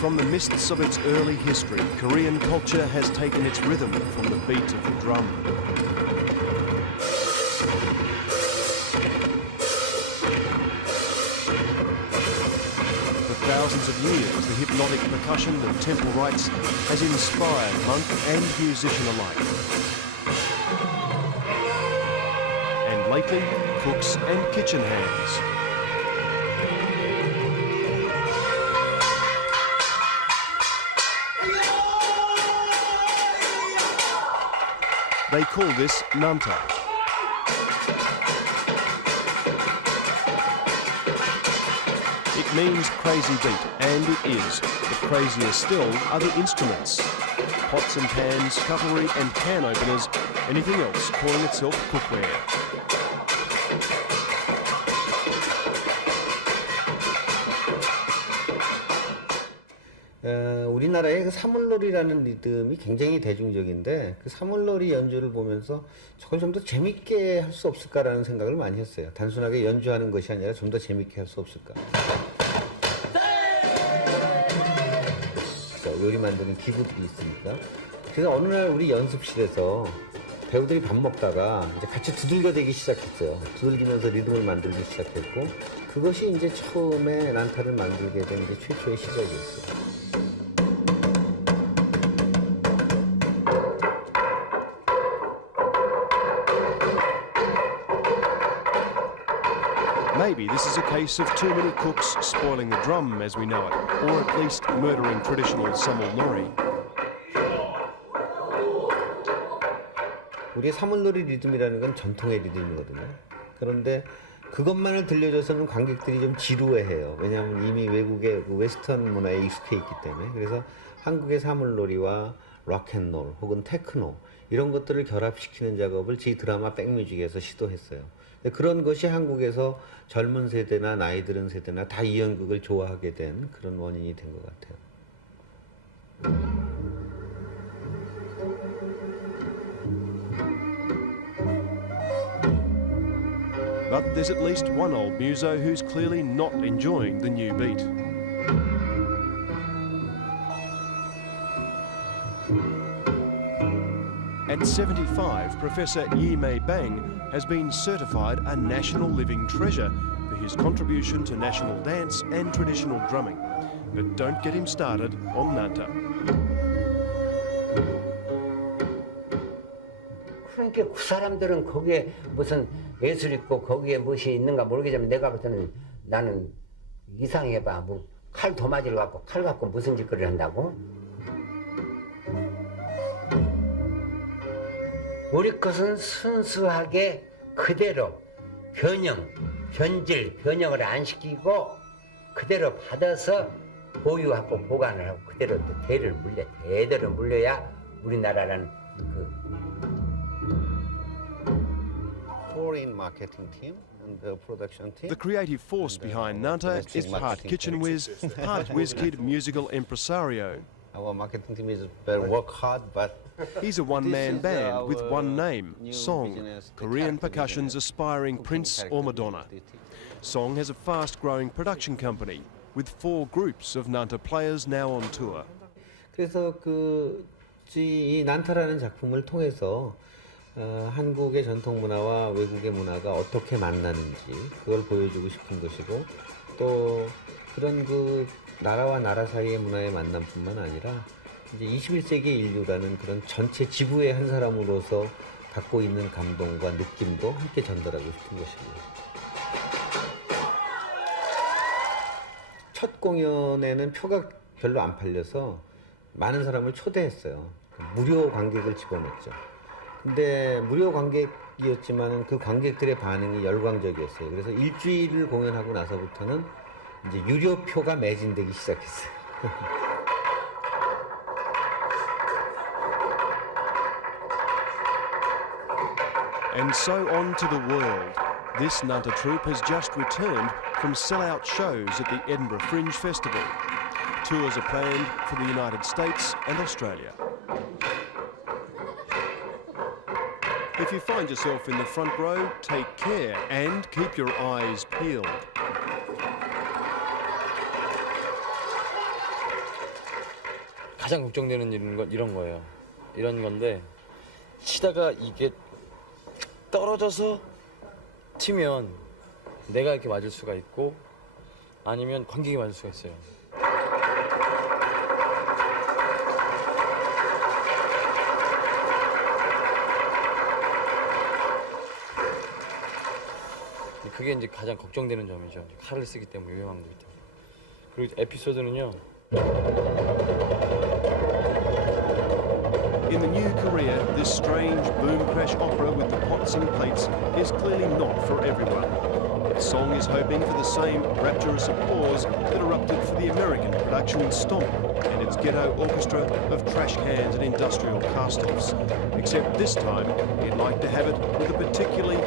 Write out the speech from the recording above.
From the mists of its early history, Korean culture has taken its rhythm from the beat of the drum. For thousands of years, the hypnotic percussion of temple rites has inspired monk and musician alike. And lately, cooks and kitchen hands. They call this nanta. It means crazy beat, and it is. But crazier still are the instruments. Pots and pans, cutlery and can openers, anything else calling itself cookware. 우리나라의 그 사물놀이라는 리듬이 굉장히 대중적인데 그 사물놀이 연주를 보면서 저걸 좀 더 재밌게 할 수 없을까라는 생각을 많이 했어요. 단순하게 연주하는 것이 아니라 좀 더 재밌게 할 수 없을까. 요리 만드는 기구들이 있으니까. 그래서 어느 날 우리 연습실에서 배우들이 밥 먹다가 이제 같이 두들겨대기 시작했어요. 두들기면서 리듬을 만들기 시작했고 그것이 이제 처음에 난타를 만들게 된 이제 최초의 시작이었어요. Maybe this is a case of too many cooks spoiling the drum as we know it, or at least murdering traditional samulnori. 우리의 사물놀이 리듬이라는 건 전통의 리듬이거든요. 그런데 그것만을 들려줘서는 관객들이 좀 지루해해요. 왜냐하면 이미 외국의 그 웨스턴 문화에 익숙해 있기 때문에. 그래서 한국의 사물놀이와 락앤롤 혹은 테크노 이런 것들을 결합시키는 작업을 제 드라마 백뮤직에서 시도했어요. 그런 것이 한국에서 젊은 세대나 나이 들은 세대나 다 이 연극을 좋아하게 된 그런 원인이 된 것 같아요. But there's at least one old muso who's clearly not enjoying the new beat. At 75, Professor Yi Mei Bang has been certified a national living treasure for his contribution to national dance and traditional drumming. But don't get him started on nanta. 그러니까 그 사람들은 거기에 무슨 예술 있고 거기에 무엇이 있는가 모르겠지만 내가 볼 때는 나는 이상해봐. 뭐 칼 도마지를 갖고 칼 갖고 무슨 짓거리를 한다고? 우리 것은 순수하게 그대로 변형을 안 시키고 그대로 받아서 보유하고 보관을 하고 그대로 대대로 물려야 우리나라라는 그 foreign marketing team and the production team. The creative force behind nanta is part kitchen whiz, part WizKid musical impresario. Our marketing team is better work hard, but He's a one-man band with one name, Song, Korean percussion's aspiring prince or Madonna. Song has a fast-growing production company with 4 groups of nanta players now on tour. 그래서 이 난타라는 작품을 통해서 한국의 전통 문화와 외국의 문화가 어떻게 만나는지 그걸 보여주고 싶은 것이고 또 그런 그 나라와 나라 사이의 문화의 만남뿐만 아니라 이제 21세기 인류라는 그런 전체 지구의 한 사람으로서 갖고 있는 감동과 느낌도 함께 전달하고 싶은 것입니다. 첫 공연에는 표가 별로 안 팔려서 많은 사람을 초대했어요. 무료 관객을 집어넣었죠. 근데 무료 관객이었지만 그 관객들의 반응이 열광적이었어요. 그래서 일주일을 공연하고 나서부터는 이제 유료표가 매진되기 시작했어요. And so on to the world. This nanta troupe has just returned from sell-out shows at the Edinburgh Fringe Festival. Tours are planned for the United States and Australia. If you find yourself in the front row, take care and keep your eyes peeled. 가장 걱정되는 이런 거예요. 이런 건데 치다가 이게 떨어져서 튀면 내가 이렇게 맞을 수가 있고 아니면 관객이 맞을 수가 있어요. 그게 이제 가장 걱정되는 점이죠. 칼을 쓰기 때문에 유명한 거기 때문에. 그리고 에피소드는요. In the new Korea, this strange boom crash opera with the pots and plates is clearly not for everyone. Song is hoping for the same rapturous applause that erupted for the American production in Stomp and its ghetto orchestra of trash cans and industrial cast-offs. Except this time, he'd like to have it with a particularly